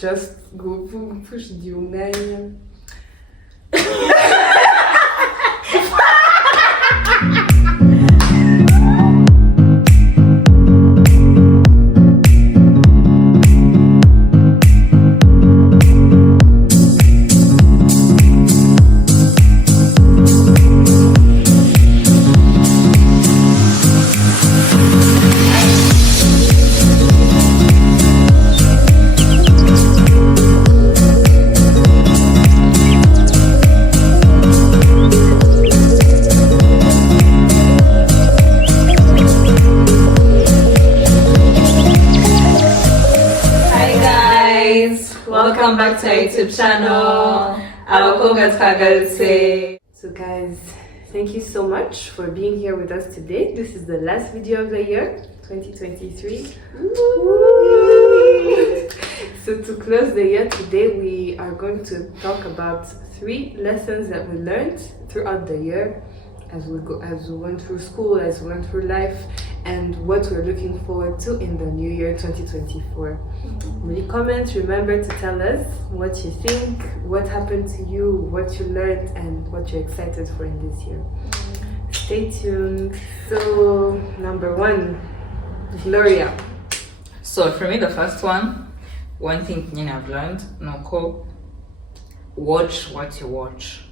just go push the umwanya. Welcome back to our YouTube channel. Abakobwa. So guys, thank you so much for being here with us today. This is the last video of the year, 2023. So to close the year today, we are going to talk about 3 lessons that we learned throughout the year as we went through school, as we went through life, and what we're looking forward to in the new year 2024. In the comments, remember to tell us what you think, what happened to you, what you learned, and what you're excited for in this year. Stay tuned. So, number 1, Gloria. So for me, the first one thing I've learned, watch what you watch.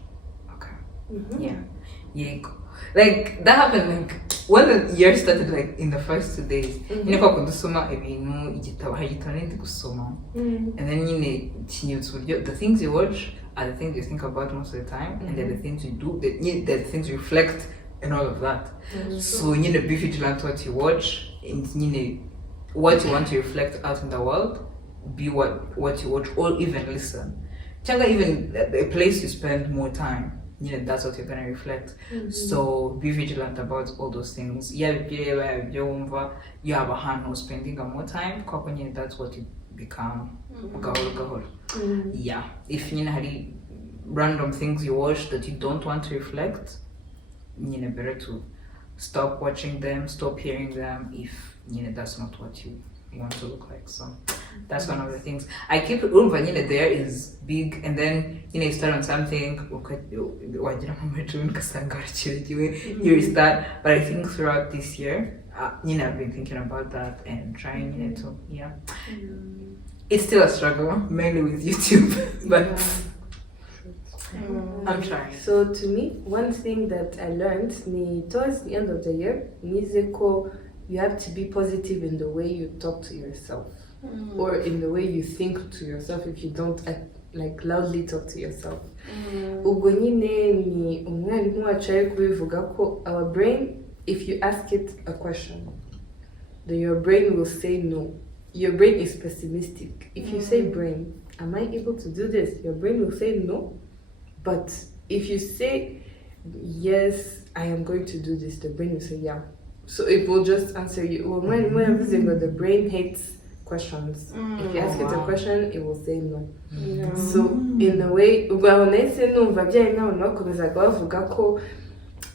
Okay. Yeah. Like that happened like when the year started, like in the first 2 days. And then the things you watch are the things you think about most of the time, and they're the things you do, they're the things you reflect and all of that. So be vigilant what you watch, and what you want to reflect out in the world, be what you watch, or even listen. Even the place you spend more time, that's what you're gonna reflect. So be vigilant about all those things. You have a hand who's spending more time, that's what you become. Yeah. If you had random things you watch that you don't want to reflect, better to stop watching them, stop hearing them if that's not what you want to look like. So that's one of the things I keep. There is big, and then you start on something, you restart. But I think throughout this year, I've been thinking about that and trying to It's still a struggle, mainly with YouTube, but I'm trying. So to me, one thing that I learned towards the end of the year, you have to be positive in the way you talk to yourself, or in the way you think to yourself if you don't like loudly talk to yourself. Our brain, if you ask it a question, then your brain will say no. Your brain is pessimistic. If you say, brain, am I able to do this? Your brain will say no. But if you say, yes, I am going to do this, the brain will say, yeah. So it will just answer you. Well, the brain hates questions. If you ask it a question, it will say no. So in a way,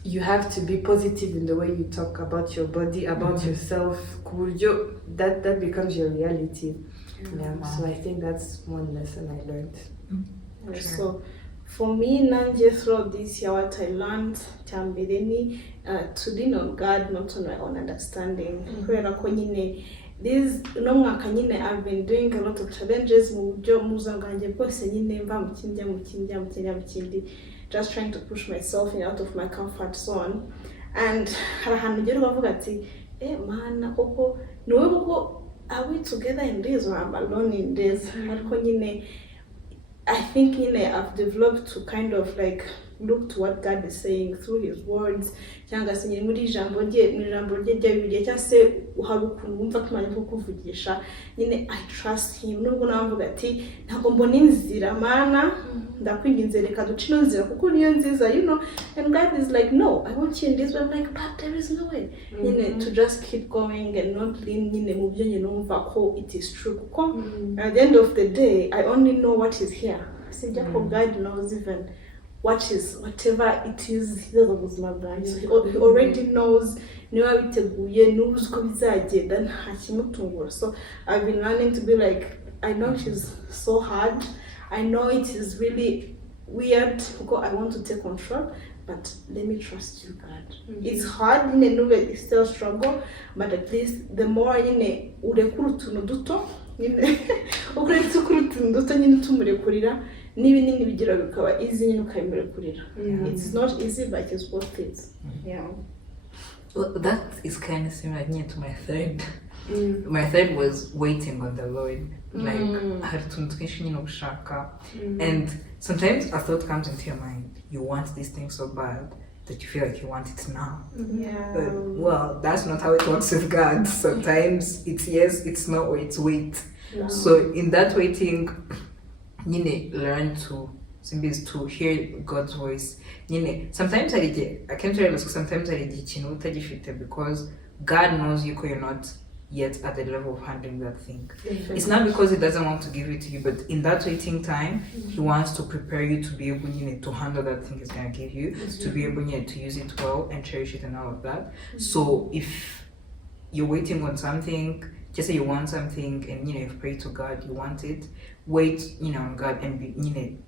you have to be positive in the way you talk about your body, about yourself. That becomes your reality. So I think that's one lesson I learned. So for me, throughout this year, what I learned to lean on God, not on my own understanding. This I've been doing a lot of challenges, just trying to push myself out of my comfort zone. And are we together in this, or I'm alone in this? I think I've developed to kind of like look to what God is saying through His words. I trust Him. And God is like, no, I want you in this way. I'm like, but there is no way. To just keep going and not lean it is true. At the end of the day, I only know what is here. God knows even whatever it is. He already knows. So I've been learning to be like, I know she's so hard. I know it is really weird because I want to take control, but let me trust you, God. It's hard, it's still struggle, but at least the more urekura utuntu duto, ukuretse ukura utuntu duto tumurekurira n'ibinini bigira bikaba easy ukayimurekurira. It's not easy, but it's worth it. Yeah. Well, that is kind of similar to my third. My third was waiting on the Lord. Like, and sometimes a thought comes into your mind. You want this thing so bad that you feel like you want it now. Yeah. But, well, that's not how it works with God. Sometimes it's yes, it's no, or it's wait. Yeah. So in that waiting, learn to hear God's voice. Sometimes I can't tell you, sometimes I did because God knows you're not yet at the level of handling that thing. It's not because he doesn't want to give it to you, but in that waiting time, he wants to prepare you to be able to handle that thing he's going to give you, to be able to use it well and cherish it and all of that. So if you're waiting on something, just say you want something and you've prayed to God, you want it, wait on God and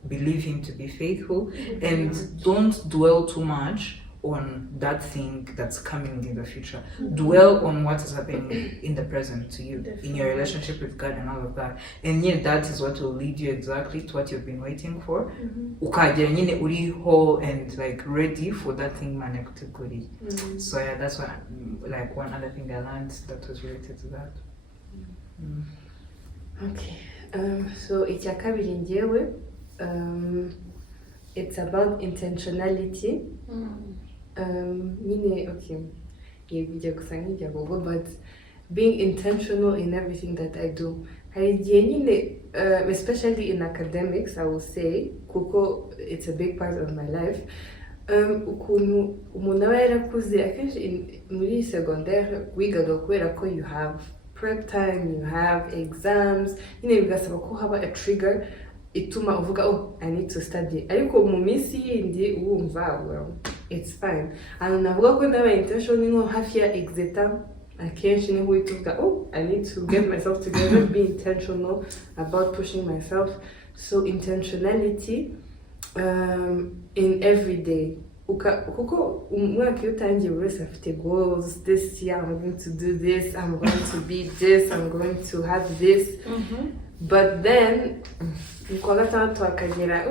believe him to be faithful, and don't dwell too much on that thing that's coming in the future. Dwell on what is happening in the present to you, in your relationship with God and all of that. And that is what will lead you exactly to what you've been waiting for. Uri whole and like ready for that thing manekutuguri. So yeah, that's what like one other thing I learned that was related to that. Okay. So icyakabiri njyewe, it's about intentionality. Okay, but being intentional in everything that I do. Especially in academics, I will say, kuko it's a big part of my life. Ukuntu umuntu aba yarakuze akenshi muri secondaire wigaga kubera ko you have prep time, you have exams, bigasaba ko haba a trigger ituma uvuga I need to study. Ariko mu minsi yindi wumva well, it's fine. And navuga ko ndaba intentional hafi ya exam akenshi niho wituvuga I need to get myself together, be intentional about pushing myself. So intentionality in every day. Kuko umwaka iyo utangiye buri wese afite goals. This year I'm going to do this, I'm going to be this, I'm going to have this. But then kwa gatandatu akagera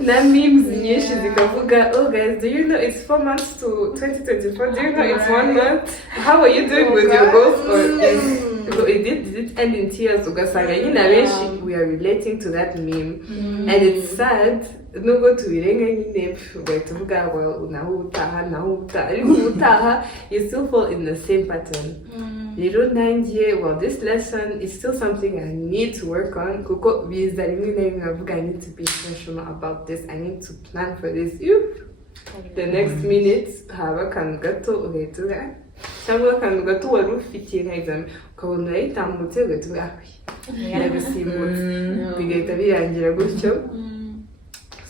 na memes nyinshi zikavuga guys, do you know it's 4 months to 2024? Do you know it's 1 month? How are you doing with your goals? Or did it end in tears? Ugasanga we are relating to that meme, and it's sad. Nubwo tubirenga ugahita uvuga well naho utaha you still fall in the same pattern. Rero nanjye, well, this lesson is still something I need to work on kuko biza rimwe na rimwe avuga I need to be intentional about this, I need to plan for this. The next minute haba akantu gato ugahita uvuga cyangwa akantu gato wari ufitiye nka exam ukabona urayitambutse ugahita uvuga yarabisimbutse bigahita birangira gutyo.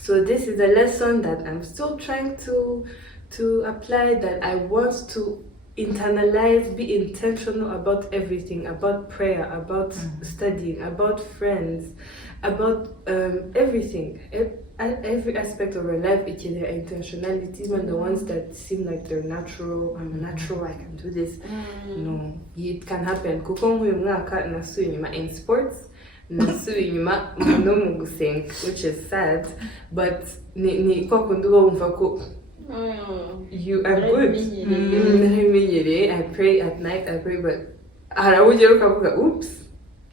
So this is a lesson that I'm still trying to apply, that I want to internalize, be intentional about everything, about prayer, about studying, about friends, about everything. Every aspect of our life, it's their intentionality, even the ones that seem like they're natural. I'm natural, I can do this. No, it can happen. Kuko nk'uyu mwaka nasubiye inyuma in sports, nasubiye inyuma no mu gusenga, which is sad, but ni kwa kundi uba wumva ko you are good. I pray at night, I pray, but harawugera ukavuga oops,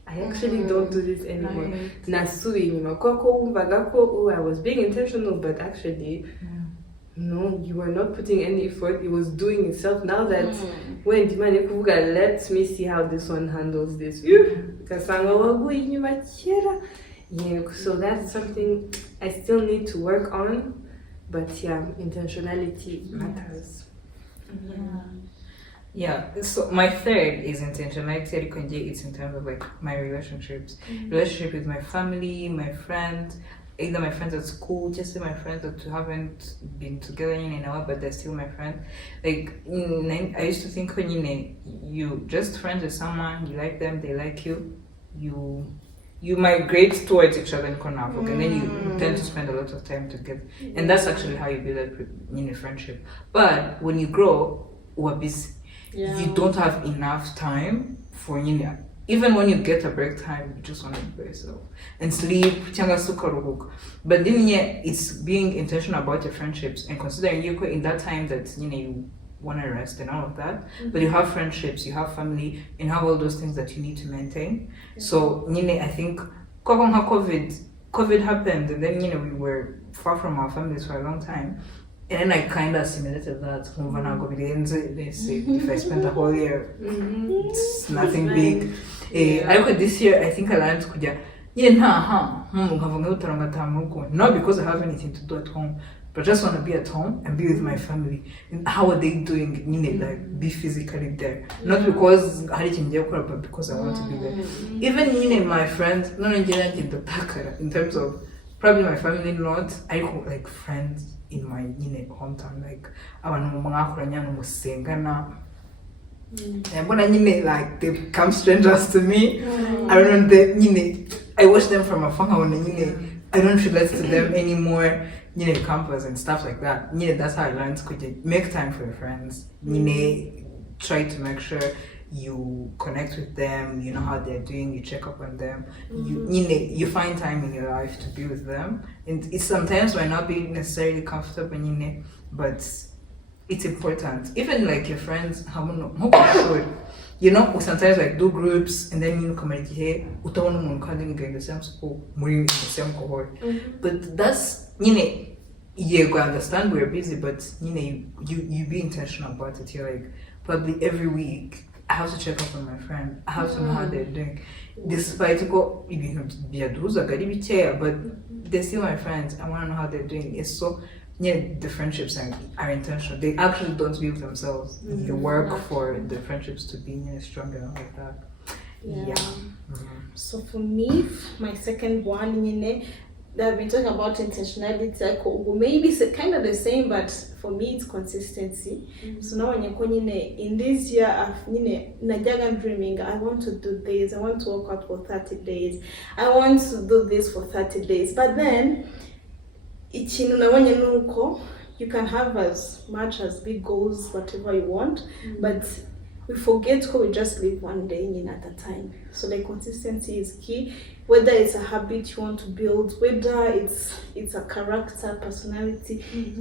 I actually don't do this anymore. Nasubiye inyuma kuko wumvaga ko I was being intentional, but actually no, you were not putting any effort. It was doing itself. Now that when Dimani kuvuga, let me see how this one handles this. So that's something I still need to work on. But yeah, intentionality matters. Yeah, so my third is intentionality. It's in terms of like my relationships, relationship with my family, my friends, either my friends at school, just my friends that haven't been together in a while, but they're still my friends. Like I used to think when you just friends with someone, you like them, they like you migrate towards each other in Konavok, and then you tend to spend a lot of time together, and that's actually how you build a friendship. But when you grow, we're busy. You don't have enough time for even when you get a break time, you just want to be by yourself and sleep. But then it's being intentional about your friendships and considering you in that time that you want to rest and all of that. But you have friendships, you have family, and you have all those things that you need to maintain. So I think COVID happened, and then we were far from our families for a long time. And then I kind of assimilated that. If I spent a whole year, it's nothing big. This year, I think I learned not because I have anything to do at home, but I just want to be at home and be with my family. And how are they doing? Like be physically there. Not because but because I want to be there. Even my friends, in terms of probably my family, not I like friends in my hometown, like like they become strangers to me. I don't know, I watch them from afar I don't relate to them anymore, campus and stuff like that. That's how I learned to make time for your friends. Try to make sure you connect with them, you know how they're doing, you check up on them, you find time in your life to be with them. And it sometimes might not be necessarily comfortable, but it's important. Even like your friends, sometimes like do groups and then communicate, in the same school, in the same cohort. But that's you understand we're busy, but you be intentional about it. You're like, probably every week I have to check up on my friend. I have to know how they're doing. Despite but they're still my friends. I want to know how they're doing. It's so the friendships are intentional. They actually don't build themselves. You work for the friendships to be stronger like that. Yeah. So for me, my second one, that I've been talking about intentionality, maybe it's kind of the same, but for me it's consistency. So now when you're in this year, I've dreaming, I want to do this, I want to work out for 30 days, I want to do this for 30 days. But then you can have as much as big goals, whatever you want, but we forget how we just live one day at a time. So the consistency is key. Whether it's a habit you want to build, whether it's a character, personality, it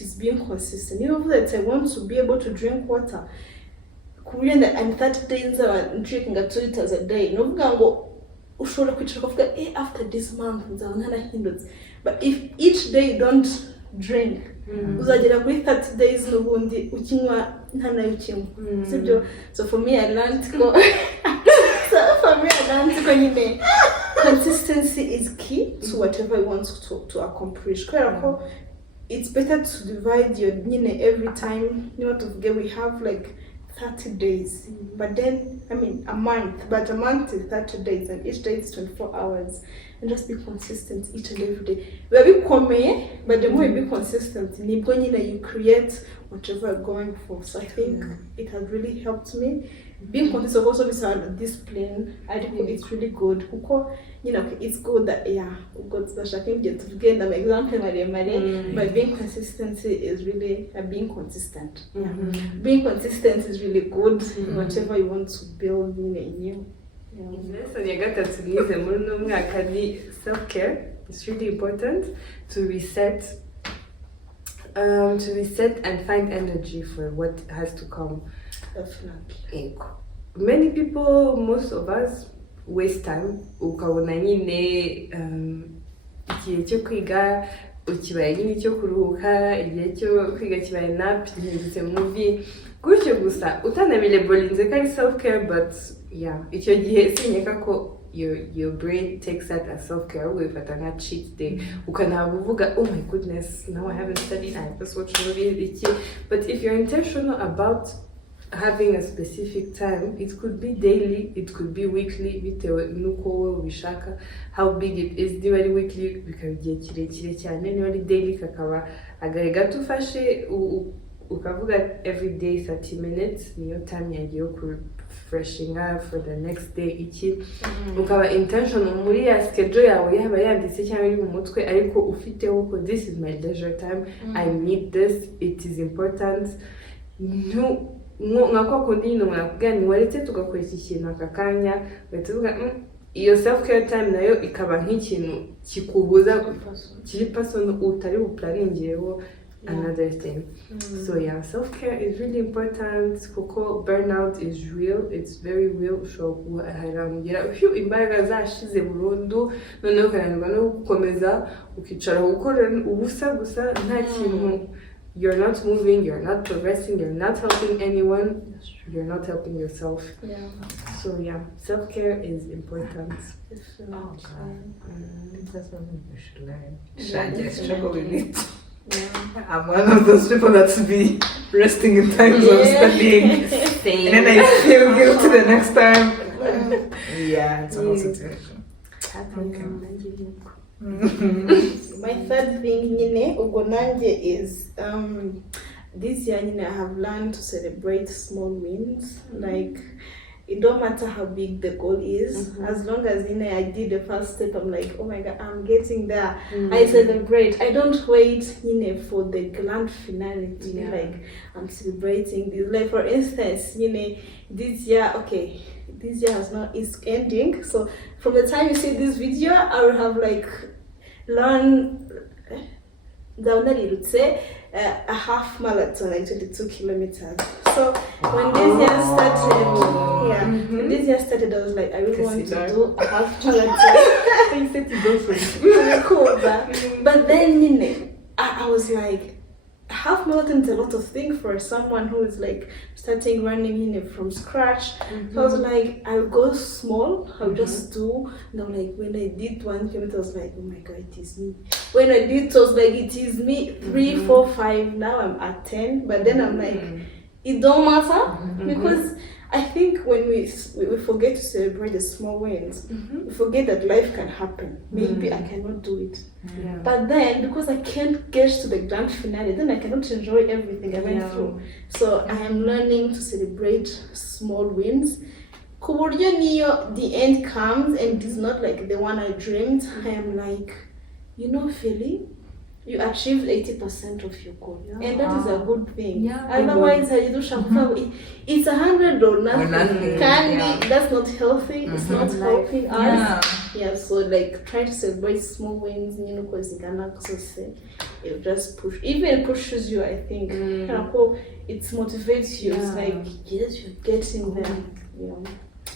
is being consistent. That I want to be able to drink water. I'm 30 days drinking 2 liters a day. After this month, but if each day you don't drink, uzagera kuri 30 days n'ubundi ukinywa so for me I learned consistency is key to whatever you want to accomplish. It's better to divide your every time. We have like 30 days, but then a month, but a month is 30 days and each day is 24 hours, and just be consistent each and every day. But the more you be consistent, you create whatever you're going for. So I think it has really helped me. Being consistent also with our discipline, I think it's really good. It's good that I can get to get them example but being consistency is really being consistent. Being consistent is really good in whatever you want to build in you. Self-care. It's really important to reset and find energy for what has to come. Definitely. Many people, most of us, waste time. Ukabona nyine igihe cyo kwiga ukibaye nyine cyo kuruhuka, igihe cyo kwiga kibaye nap, gihindutse movie, gutyo gusa utanabilibolinze kandi self-care. But icyo gihe sinyeka ko your brain takes that as self-care. Wifata nka cheat day, ukanaba uvuga, oh my goodness, now I haven't studied, I just watched movie. But if you're intentional about having a specific time. It could be daily, it could be weekly, bitewe nuko wowe ubishaka, how big it is. Niba ari weekly bikaba igihe kirekire cyane, niba ari daily kakaba agahe gato ufashe ukavuga every day 30 minutes niyo time yanjye yo refreshinga for the next day iki. Ukaba intentional muri ya schedule yawe, yaba yanditse cyangwa iri mu mutwe, ariko ufiteho ko this is my leisure time, I need this, it is important. Nkako kundi nyine mwakubwira ni waretse tugakora iki kintu aka kanya, bahita tuvuga iyo self care time nayo ikaba nk'ikintu kikubuza kiri personal utari buplaningireho another thing. So yeah, self care is really important kuko burnout is real, it's very real. Ushobora kuharangira imbaraga zashize burundu, noneho ukananirwa no gukomeza ukicara gukora ubusa gusa nta kintu. You're not moving, you're not progressing, you're not helping anyone, you're not helping yourself. Yeah. So yeah, self-care is important. Oh God. That's something you should learn. I struggle with it. Yeah. I'm one of those people that be resting in times of studying. Same. And then I feel guilty the next time. Yeah, it's a whole situation. My third thing, ugonanje, is this year, I have learned to celebrate small wins. Like, it don't matter how big the goal is, as long as I did the first step. I'm like, oh my God, I'm getting there. I celebrate. I don't wait for the grand finale to be like, I'm celebrating this. Like, for instance, this year, okay, this year is ending. So from the time you see this video, I will have like learned a half marathon, like 22 kilometers. So when this year started, when this year started, I was like, I really want to do a half marathon. You said to go for it. Cool, but then I was like, half marathon is a lot of things for someone who is like starting running from scratch. So I was like, I'll go small, I'll just do. And I'm like, when I did 1 kilometer, I was like, oh my God, it is me. When I did 2, I was like, it is me. 3, 4, 5, now I'm at 10. But then I'm like, it don't matter, because I think when we forget to celebrate the small wins, we forget that life can happen. Maybe I cannot do it. Yeah. But then, because I can't get to the grand finale, then I cannot enjoy everything I went through. So I am learning to celebrate small wins. Kuburyo niyo the end comes and it's not like the one I dreamed, I am like, Philly, you achieved 80% of your goal. Yeah. And that is a good thing. Yeah. Otherwise, it's 100 or nothing. Candy, that's not healthy. It's not helping us. Yeah, so like try to celebrate small wins, because it just pushes you, I think. It motivates you. It's like, yes, you're getting there.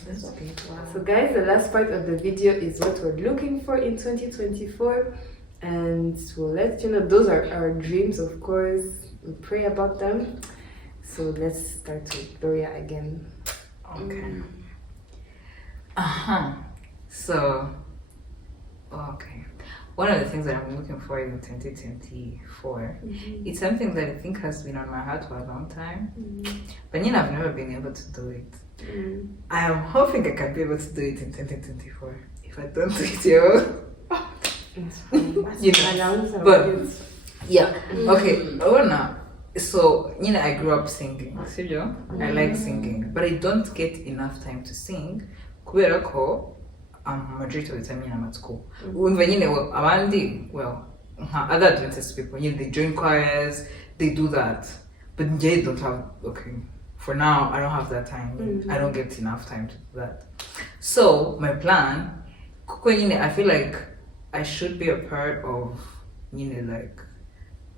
That's okay. Wow. So guys, the last part of the video is what we're looking for in 2024. And we'll let you know, those are our dreams, of course. We pray about them. So let's start with Gloria again. Okay. So, okay. One of the things that I'm looking for in 2024, it's something that I think has been on my heart for a long time. But I've never been able to do it. I am hoping I can be able to do it in 2024. If I don't do it, but yeah, okay. So I grew up singing. I like singing, but I don't get enough time to sing. Kubera ko majority of the time I'm at school. Other Adventist people, they join choirs, they do that, but they don't have. Okay, for now I don't have that time. I don't get enough time to do that. So my plan, I feel like I should be a part of, like,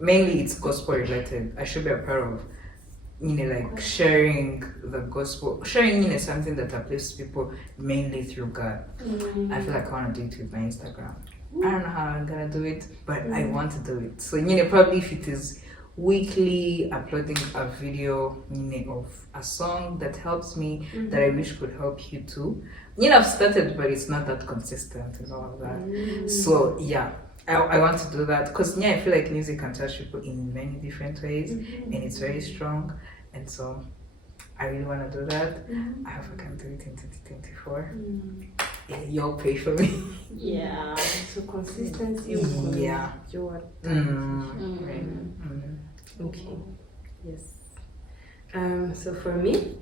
mainly it's gospel related. I should be a part of, like sharing the gospel, sharing, something that uplifts people mainly through God. I feel like I want to do it with my Instagram. I don't know how I'm gonna do it, but I want to do it. So, probably if it is weekly uploading a video, of a song that helps me, that I wish could help you too. I've started, but it's not that consistent and all of that. So yeah, I want to do that because I feel like music can touch people in many different ways, and it's very strong. And so I really want to do that. I hope I can do it in 2024. Y'all pray for me. Yeah. So consistency. Yeah. Your Okay. Yes. So for me,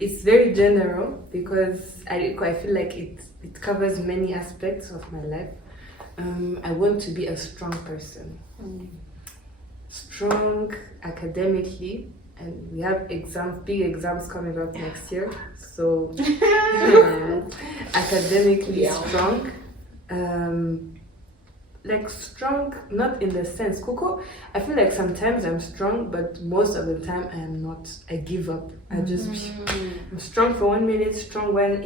it's very general because I feel like it covers many aspects of my life. I want to be a strong person. Strong academically, and we have big exams coming up next year. So academically strong. Like strong, not in the sense, Coco, I feel like sometimes I'm strong, but most of the time I am not. I give up. I'm strong for 1 minute, strong when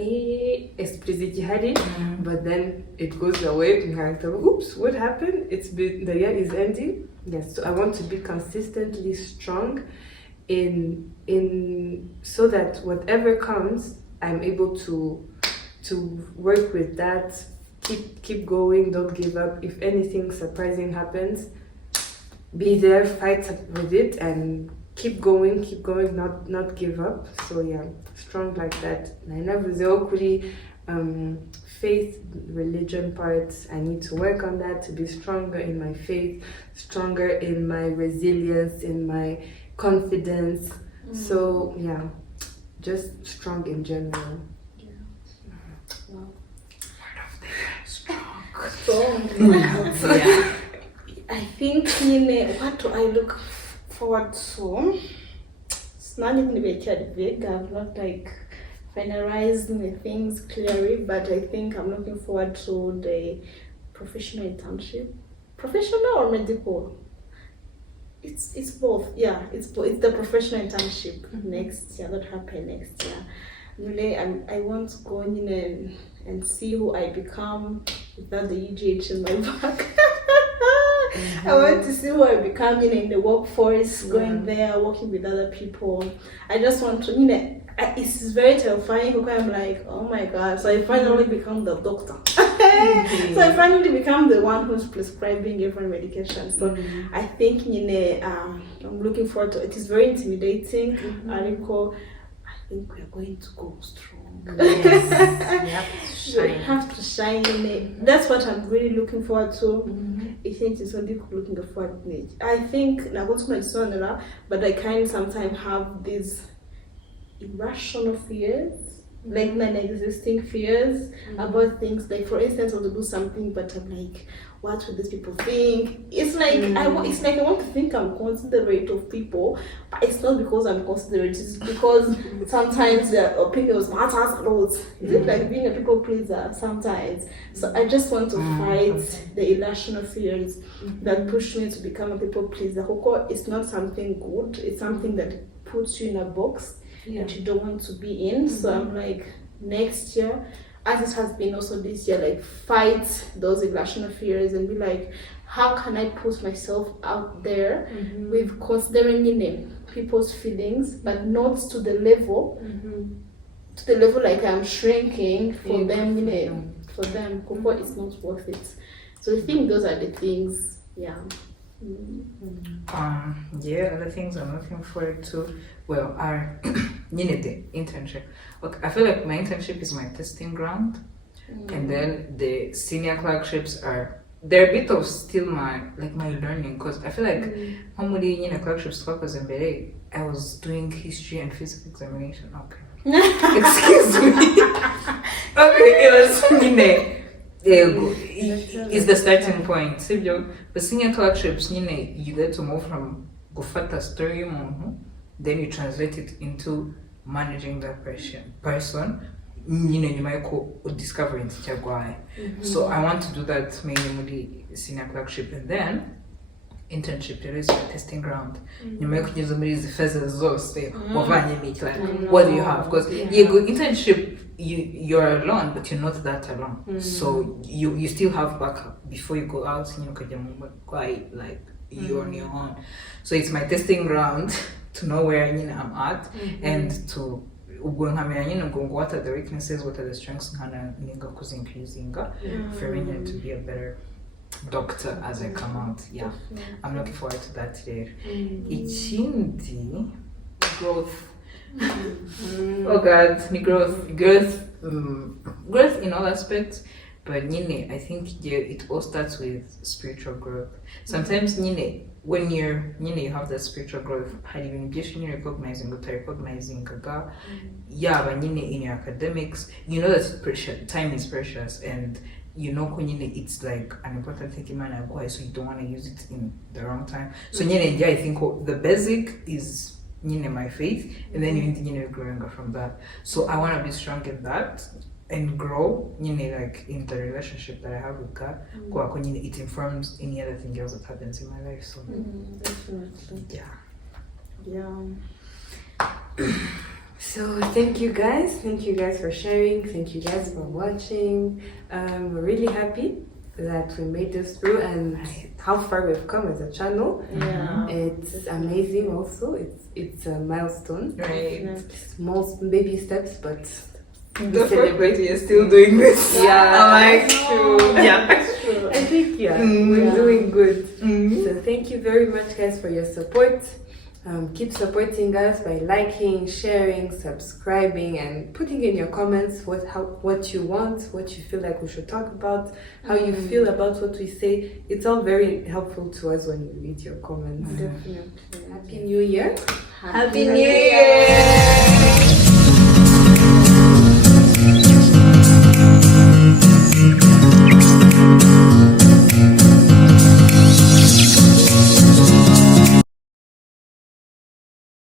but then it goes away. Oops, what happened? The year is ending. Yes, so I want to be consistently strong in so that whatever comes, I'm able to work with that. Keep going, don't give up. If anything surprising happens, be there, fight with it, and keep going, not give up. So yeah, strong like that. I never faith, religion parts. I need to work on that to be stronger in my faith, stronger in my resilience, in my confidence. So yeah, just strong in general. Strong. I think what do I look forward to? It's not even very vague. I've not finalized the things clearly, but I think I'm looking forward to the professional internship. Professional or medical? It's both. Yeah, it's both. It's the professional internship next year. That happen next year. Really, I want to go in and see who I become without the UGH in my back. I want to see who I become in the workforce, going there, working with other people. I just want to, it's very terrifying because I'm like, oh my God, so I finally become the doctor. So I finally become the one who's prescribing different medication. So I think, I'm looking forward to it. It is very intimidating. I think we are going to go strong. Yes. We have to shine in it. That's what I'm really looking forward to. I think it's only looking forward to it. I think but I kind of sometimes have these irrational fears, like non-existing fears about things. Like for instance, I want to do something, but I'm like, what would these people think? It's like I want to think I'm considerate of people, but it's not because I'm considerate. It's because sometimes their opinions matters a lot. Is it like being a people pleaser sometimes? So I just want to fight the irrational fears that push me to become a people pleaser. Hoko is not something good. It's something that puts you in a box that you don't want to be in. So I'm like, next year, as it has been also this year, fight those irrational fears and be like, how can I put myself out there with considering people's feelings, but not to the level like I'm shrinking for them, for them. Koko is not worth it. So I think those are the things, other things I'm looking forward to, are the internship. Okay, I feel like my internship is my testing ground, and then the senior clerkships they're a bit of still my learning, because I feel like how many clerkships focus on I was doing history and physics examination. Okay, excuse me. Okay, it was is the starting point. The senior clerkships, you get to move from gufata story, then you translate it into managing that person. You might call discovering Chagwai. So I want to do that mainly with the senior clerkship, and then internship. There is a testing ground. You might use the first what do you have? Because you go internship. You're alone, but you're not that alone. So you still have backup before you go out. You're on your own. So it's my testing ground to know where I'm at and to what are the weaknesses, what are the strengths, for me to be a better doctor as I come out. Yeah, I'm looking forward to that today. Growth. Oh God, ni growth in all aspects. But I think it all starts with spiritual growth. Sometimes when you have that spiritual growth, how do you recognizing but in your academics, you know that time is precious, and it's like an important thing in man, so you don't want to use it in the wrong time. So I think the basic is my faith, and then you growing from that. So I want to be strong in that and grow like in the relationship that I have with God. It informs any other thing else that happens in my life. So Definitely. Yeah. So thank you guys for sharing, thank you guys for watching. We're really happy that we made this through and how far we've come as a channel. Yeah. It's amazing also. It's a milestone. Right. Small baby steps, but The fact that you're still doing this. Yeah. I'm like, true. Yeah. True. I think we're doing good. Mm-hmm. So thank you very much guys for your support. Keep supporting us by liking, sharing, subscribing, and putting in your comments what you want, what you feel like we should talk about, how you feel about what we say. It's all very helpful to us when you read your comments. Definitely. Happy New Year! Happy New Year!